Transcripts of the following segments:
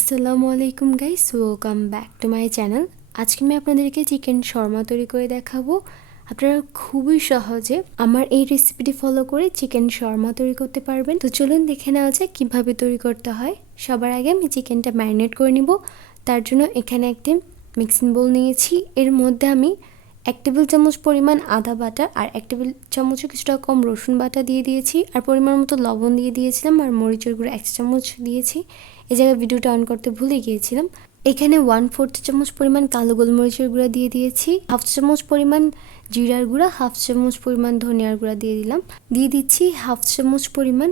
আসসালামু আলাইকুম guys, welcome back to my channel. আজকে আমি আপনাদেরকে চিকেন শর্মা তৈরি করে দেখাবো। আপনারা খুবই সহজে আমার এই রেসিপিটি ফলো করে চিকেন শর্মা তৈরি করতে পারবেন। তো চলুন দেখে নেওয়া যাক কীভাবে তৈরি করতে হয়। সবার আগে আমি চিকেনটা ম্যারিনেট করে নিব। তার জন্য এখানে একটি মিক্সিং বোল নিয়েছি। এর মধ্যে আমি 1 টেবিল চামচ পরিমাণ আদা বাটা আর 1 টেবিল চামচও কিছুটা কম রসুন বাটা দিয়ে দিয়েছি, আর পরিমাণ মতো লবণ দিয়ে দিয়েছিলাম, আর মরিচের গুঁড়ো 1 চামচ দিয়েছি। এই জায়গায় ভিডিওটা অন করতে ভুলে গিয়েছিলাম। এখানে 1/4 চামচ পরিমাণ কালো গোলমরিচের গুঁড়া দিয়ে দিয়েছি, 1/2 চামচ পরিমাণ জিরার গুঁড়া, 1/2 চামচ পরিমাণ ধনিয়ার গুঁড়া দিয়ে দিলাম। দিয়ে দিচ্ছি 1/2 চামচ পরিমাণ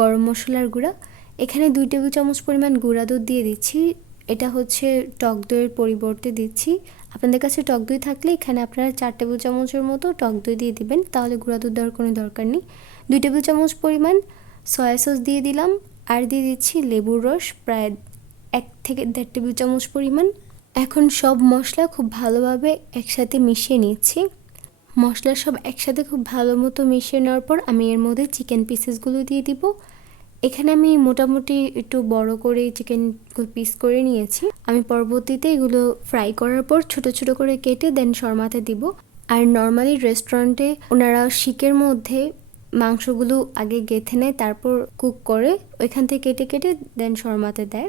গরম মশলার গুঁড়া। এখানে 2 টেবিল চামচ পরিমাণ গুঁড়া দুধ দিয়ে দিচ্ছি। এটা হচ্ছে টক দইয়ের পরিবর্তে দিচ্ছি। আপনাদের কাছে টক দই থাকলে এখানে আপনারা 4 টেবিল চামচের মতো টক দই দিয়ে দিবেন, তাহলে গুঁড়া দুধ দেওয়ার কোনো দরকার নেই। 2 টেবিল চামচ পরিমাণ সয়া সস দিয়ে দিলাম, আর দিয়ে দিচ্ছি লেবুর রস প্রায় 1 থেকে 1.5 টেবিল চামচ পরিমাণ। এখন সব মশলা খুব ভালোভাবে একসাথে মিশিয়ে নিচ্ছি। মশলা সব একসাথে খুব ভালো মতো মিশিয়ে নেওয়ার পর আমি এর মধ্যে চিকেন পিসেসগুলো দিয়ে দিব। এখানে আমি মোটামুটি একটু বড় করে চিকেন পিস করে নিয়েছি। আমি পরবর্তীতে এগুলো ফ্রাই করার পর ছোট ছোট করে কেটে দেন শর্মাতে দিব। আর নর্মালি রেস্টুরেন্টে ওনারা শিকের মধ্যে মাংসগুলো আগে গেঁথে নেয়, তারপর কুক করে ওইখান থেকে কেটে কেটে দেন শর্মাতে দেয়।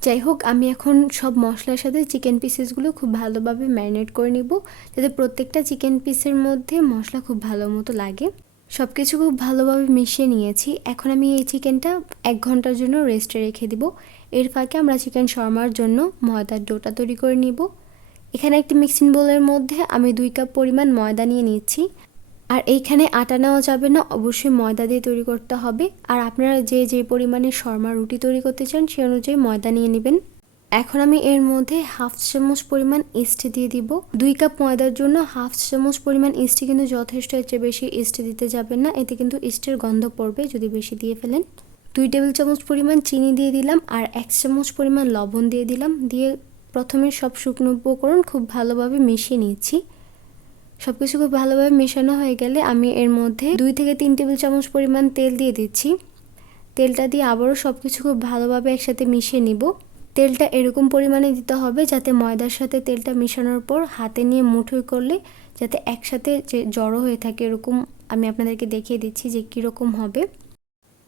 যাই হোক, আমি এখন সব মশলার সাথে চিকেন পিসেসগুলো খুব ভালোভাবে ম্যারিনেট করে নিব, যাতে প্রত্যেকটা চিকেন পিসের মধ্যে মশলা খুব ভালো মতো লাগে। সব কিছু খুব ভালোভাবে মিশিয়ে নিয়েছি। এখন আমি এই চিকেনটা 1 ঘন্টার জন্য রেস্টে রেখে দিব। এর ফাঁকে আমরা চিকেন শর্মার জন্য ময়দার ডোটা তৈরি করে নিব। এখানে একটি মিক্সিং বোলের মধ্যে আমি 2 কাপ পরিমাণ ময়দা নিয়ে নিচ্ছি। আর এইখানে আটা নেওয়া যাবে না, অবশ্যই ময়দা দিয়ে তৈরি করতে হবে। আর আপনারা যে পরিমাণে শর্মা রুটি তৈরি করতে চান সেই অনুযায়ী ময়দা নিয়ে নেবেন। এখন আমি এর মধ্যে 1/2 চামচ পরিমাণ ইস্ট দিয়ে দিব। 2 কাপ ময়দার জন্য 1/2 চামচ পরিমাণ ইস্ট কিন্তু যথেষ্ট। এর চেয়ে বেশি ইস্ট দিতে যাবেন না, এতে কিন্তু ইস্টের গন্ধ পড়বে যদি বেশি দিয়ে ফেলেন। 2 টেবিল চামচ পরিমাণ চিনি দিয়ে দিলাম, আর 1 চামচ পরিমাণ লবণ দিয়ে দিলাম। দিয়ে প্রথমে সব শুকনো উপকরণ খুব ভালোভাবে মিশিয়ে নিচ্ছি। সব কিছু খুব ভালোভাবে মেশানো হয়ে গেলে আমি এর মধ্যে 2 থেকে 3 টেবিল চামচ পরিমাণ তেল দিয়ে দিচ্ছি। তেলটা দিয়ে আবারও সব কিছু খুব ভালোভাবে একসাথে মিশিয়ে নিব। তেলটা এরকম পরিমাণে দিতে হবে যাতে ময়দার সাথে তেলটা মেশানোর পর হাতে নিয়ে মুঠোই করলে যাতে একসাথে যে জড়ো হয়ে থাকে, এরকম আমি আপনাদেরকে দেখিয়ে দিচ্ছি যে কীরকম হবে।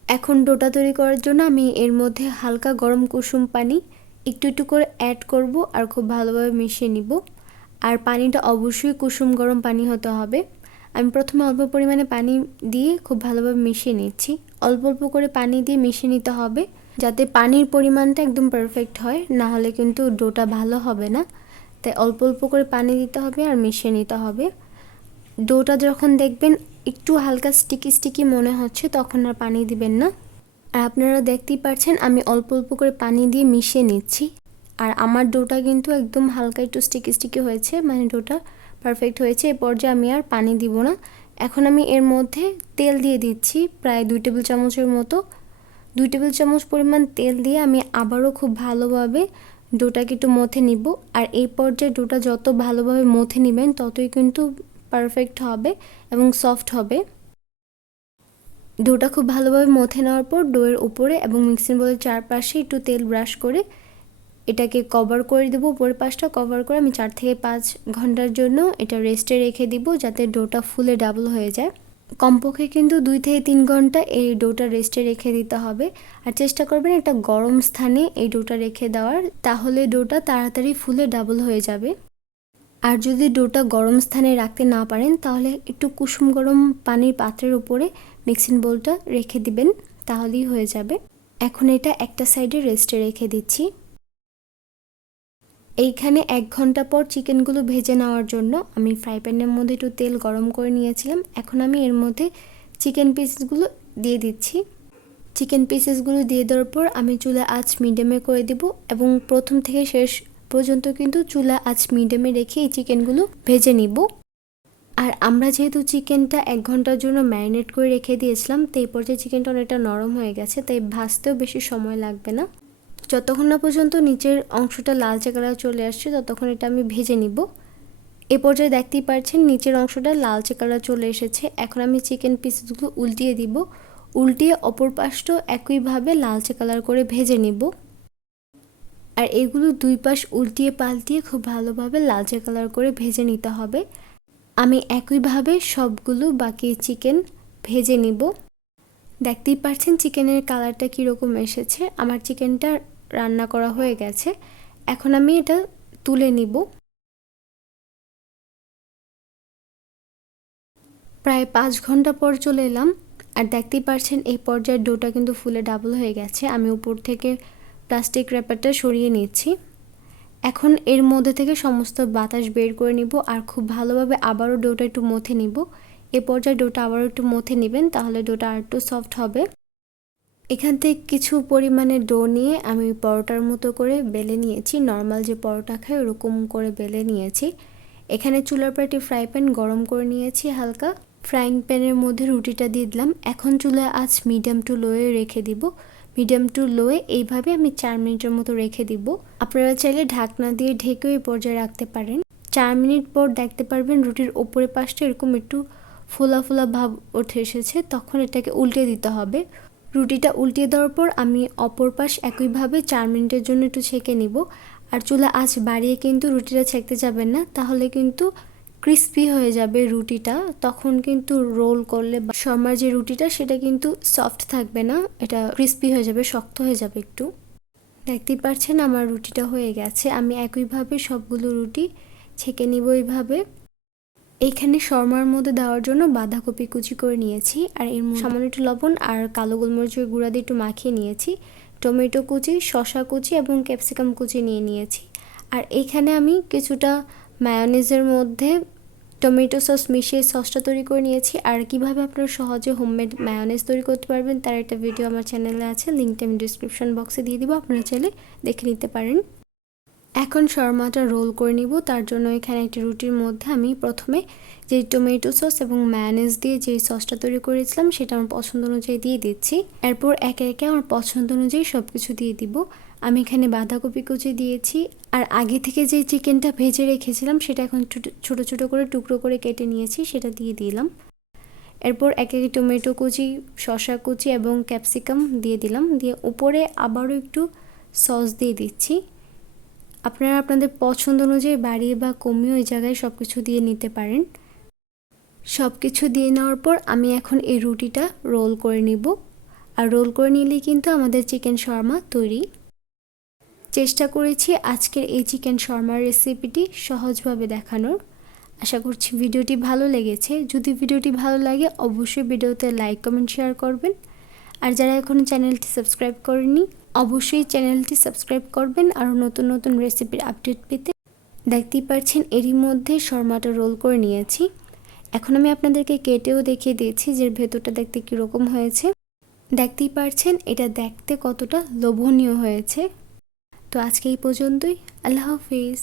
এখন ডোটা তৈরি করার জন্য আমি এর মধ্যে হালকা গরম কুসুম পানি একটু একটু করে অ্যাড করব, আর খুব ভালোভাবে মিশিয়ে নিব। আর পানিটা অবশ্যই কুসুম গরম পানি হতে হবে। আমি প্রথমে অল্প পরিমাণে পানি দিয়ে খুব ভালোভাবে মিশিয়ে নিচ্ছি। অল্প অল্প করে পানি দিয়ে মিশিয়ে নিতে হবে, যাতে পানির পরিমাণটা একদম পারফেক্ট হয়, না হলে কিন্তু ডোটা ভালো হবে না। তাই অল্প অল্প করে পানি দিতে হবে আর মিশিয়ে নিতে হবে। ডোটা যখন দেখবেন একটু হালকা স্টিকি স্টিকি মনে হচ্ছে, তখন আর পানি দিবেন না। আর আপনারা দেখতেই পাচ্ছেন আমি অল্প অল্প করে পানি দিয়ে মিশিয়ে নিচ্ছি। আর আমার ডোটা কিন্তু একদম হালকা একটু স্টিকি স্টিকি হয়েছে, মানে ডোটা পারফেক্ট হয়েছে। এ পর্যায়ে আমি আর পানি দিব না। এখন আমি এর মধ্যে তেল দিয়ে দিচ্ছি প্রায় 2 টেবিল চামচের মতো। 2 টেবিল চামচ পরিমাণ তেল দিয়ে আমি আবারও খুব ভালোভাবে ডোটাকে একটু মথে নিব। আর এই পর্যায়ে ডোটা যত ভালোভাবে মথে নেবেন ততই কিন্তু পারফেক্ট হবে এবং সফট হবে। ডোটা খুব ভালোভাবে মথে নেওয়ার পর ডোয়ের উপরে এবং মিক্সিং বোলের চারপাশে একটু তেল ব্রাশ করে এটাকে কভার করে দেবো। উপরের পাশটা কভার করে আমি 4 থেকে 5 ঘন্টার জন্য এটা রেস্টে রেখে দিব, যাতে ডোটা ফুলে ডাবল হয়ে যায়। কমপক্ষে কিন্তু 2 থেকে 3 ঘন্টা এই ডোটা রেস্টে রেখে দিতে হবে। আর চেষ্টা করবেন একটা গরম স্থানে এই ডোটা রেখে দেওয়ার, তাহলে ডোটা তাড়াতাড়ি ফুলে ডাবল হয়ে যাবে। আর যদি ডোটা গরম স্থানে রাখতে না পারেন, তাহলে একটু কুসুম গরম পানির পাত্রের উপরে মিক্সিং বোলটা রেখে দিবেন, তাহলেই হয়ে যাবে। এখন এটা একটা সাইডে রেস্টে রেখে দিচ্ছি। এইখানে 1 ঘন্টা পর চিকেনগুলো ভেজে নেওয়ার জন্য আমি ফ্রাই প্যানের মধ্যে একটু তেল গরম করে নিয়েছিলাম। এখন আমি এর মধ্যে চিকেন পিসগুলো দিয়ে দিচ্ছি। চিকেন পিসেসগুলো দিয়ে দেওয়ার পর আমি চুলা আঁচ মিডিয়ামে করে দেব, এবং প্রথম থেকে শেষ পর্যন্ত কিন্তু চুলা আঁচ মিডিয়ামে রেখে এই চিকেনগুলো ভেজে নিব। আর আমরা যেহেতু চিকেনটা 1 ঘন্টার জন্য ম্যারিনেট করে রেখে দিয়েছিলাম, তো এই পর্যায়ে চিকেনটা অনেকটা নরম হয়ে গেছে, তাই ভাজতেও বেশি সময় লাগবে না। যতক্ষণ না পর্যন্ত নিচের অংশটা লালচে কালার চলে আসছে ততক্ষণ এটা আমি ভেজে নিব। এ পর্যায়ে দেখতেই পাচ্ছেন নিচের অংশটা লালচে কালার চলে এসেছে। এখন আমি চিকেন পিসগুলো উল্টিয়ে দিব। উল্টিয়ে অপর পাশটাও একইভাবে লালচে কালার করে ভেজে নিব। আর এগুলো দুই পাশ উল্টিয়ে পাল্টিয়ে খুব ভালোভাবে লালচে কালার করে ভেজে নিতে হবে। আমি একইভাবে সবগুলো বাকি চিকেন ভেজে নিব। দেখতেই পাচ্ছেন চিকেনের কালারটা কীরকম এসেছে। আমার চিকেনটা রান্না করা হয়ে গেছে। এখন আমি এটা তুলে নিব। প্রায় 5 ঘন্টা পর চলে এলাম, আর দেখতেই পাচ্ছেন এই পর্যায়ে ডোটা কিন্তু ফুলে ডাবল হয়ে গেছে। আমি উপর থেকে প্লাস্টিক র্যাপারটা সরিয়ে নিচ্ছি। এখন এর মধ্যে থেকে সমস্ত বাতাস বের করে নিব, আর খুব ভালোভাবে আবারও ডোটা একটু মথে নিব। এ পর্যায়ে ডোটা আবারও একটু মথে নেবেন, তাহলে ডোটা আর একটু সফট হবে। এখান থেকে কিছু পরিমাণে ডো নিয়ে আমি পরোটার মতো করে বেলে নিয়েছি। নর্মাল যে পরোটা খাই ওরকম করে বেলে নিয়েছি। এখানে চুলার পর একটি ফ্রাই প্যান গরম করে নিয়েছি হালকা। ফ্রাইং প্যানের মধ্যে রুটিটা দিয়ে দিলাম। এখন চুলায় আঁচ মিডিয়াম টু লোয়ে রেখে দিব। মিডিয়াম টু লোয়ে এইভাবে আমি 4 মিনিটের মতো রেখে দিব। আপনারা চাইলে ঢাকনা দিয়ে ঢেকেও এই পর্যায়ে রাখতে পারেন। 4 মিনিট পর দেখতে পারবেন রুটির ওপরের পাশটা এরকম একটু ফোলা ফোলা ভাব উঠে এসেছে, তখন এটাকে উল্টে দিতে হবে। রুটিটা উল্টিয়ে দেওয়ার পর আমি অপর পাশ একইভাবে 4 মিনিটের জন্য একটু ছেঁকে নিব। আর চুলা আঁচ বাড়িয়ে কিন্তু রুটিটা ছেঁকতে যাবেন না, তাহলে কিন্তু ক্রিস্পি হয়ে যাবে রুটিটা। তখন কিন্তু রোল করলে বা শর্মার যে রুটিটা সেটা কিন্তু সফট থাকবে না, এটা ক্রিস্পি হয়ে যাবে, শক্ত হয়ে যাবে একটু। দেখতেই পাচ্ছেন আমার রুটিটা হয়ে গেছে। আমি একইভাবে সবগুলো রুটি ছেঁকে নিব এইভাবে। এইখানে শর্মার মধ্যে দেওয়ার জন্য বাঁধাকপি কুচি করে নিয়েছি, আর এর মধ্যে সামান্য একটু লবণ আর কালো গোলমরিচের গুঁড়া দিয়ে একটু মাখিয়ে নিয়েছি। টমেটো কুচি, শসা কুচি এবং ক্যাপসিকাম কুচি নিয়ে নিয়েছি। আর এইখানে আমি কিছুটা মায়োনিজের মধ্যে টমেটো সস মিশিয়ে সসটা তৈরি করে নিয়েছি। আর কিভাবে আপনারা সহজে হোমমেড মায়োনিজ তৈরি করতে পারবেন তার একটা ভিডিও আমার চ্যানেলে আছে, লিঙ্কটা আমি ডিসক্রিপশন বক্সে দিয়ে দিব, আপনারা চাইলে দেখে নিতে পারেন। এখন শর্মাটা রোল করে নিব। তার জন্য এখানে একটি রুটির মধ্যে আমি প্রথমে যে টমেটো সস এবং মায়োনিজ দিয়ে যে সসটা তৈরি করেছিলাম সেটা আমার পছন্দ অনুযায়ী দিয়ে দিচ্ছি। এরপর একে একে আমার পছন্দ অনুযায়ী সব কিছু দিয়ে দিব। আমি এখানে বাঁধাকপি কুচি দিয়েছি, আর আগে থেকে যে চিকেনটা ভেজে রেখেছিলাম সেটা এখন ছোট ছোট করে টুকরো করে কেটে নিয়েছি, সেটা দিয়ে দিলাম। এরপর একে একে টমেটো কুচি, শসা কুচি এবং ক্যাপসিকাম দিয়ে দিলাম। দিয়ে উপরে আবারও একটু সস দিয়ে দিচ্ছি। আপনারা আপনাদের পছন্দ অনুযায়ী বাড়িয়ে বা কমিয়ে ওই জায়গায় সব কিছু দিয়ে নিতে পারেন। সব কিছু দিয়ে নেওয়ার পর আমি এখন এই রুটিটা রোল করে নিব। আর রোল করে নিলেই কিন্তু আমাদের চিকেন শর্মা তৈরি। চেষ্টা করেছি আজকের এই চিকেন শর্মার রেসিপিটি সহজভাবে দেখানোর। আশা করছি ভিডিওটি ভালো লেগেছে। যদি ভিডিওটি ভালো লাগে অবশ্যই ভিডিওতে লাইক, কমেন্ট, শেয়ার করবেন। আর যারা এখনও চ্যানেলটি সাবস্ক্রাইব করেননি অবশ্যই চ্যানেলটি সাবস্ক্রাইব করবেন আরও নতুন নতুন রেসিপির আপডেট পেতে। দেখতেই পাচ্ছেন এরই মধ্যে শর্মাটা রোল করে নিয়েছি। এখন আমি আপনাদেরকে কেটেও দেখিয়ে দিয়েছি যে ভেতরটা দেখতে কীরকম হয়েছে। দেখতেই পাচ্ছেন এটা দেখতে কতটা লোভনীয় হয়েছে। তো আজকে এই পর্যন্তই। আল্লাহ হাফিজ।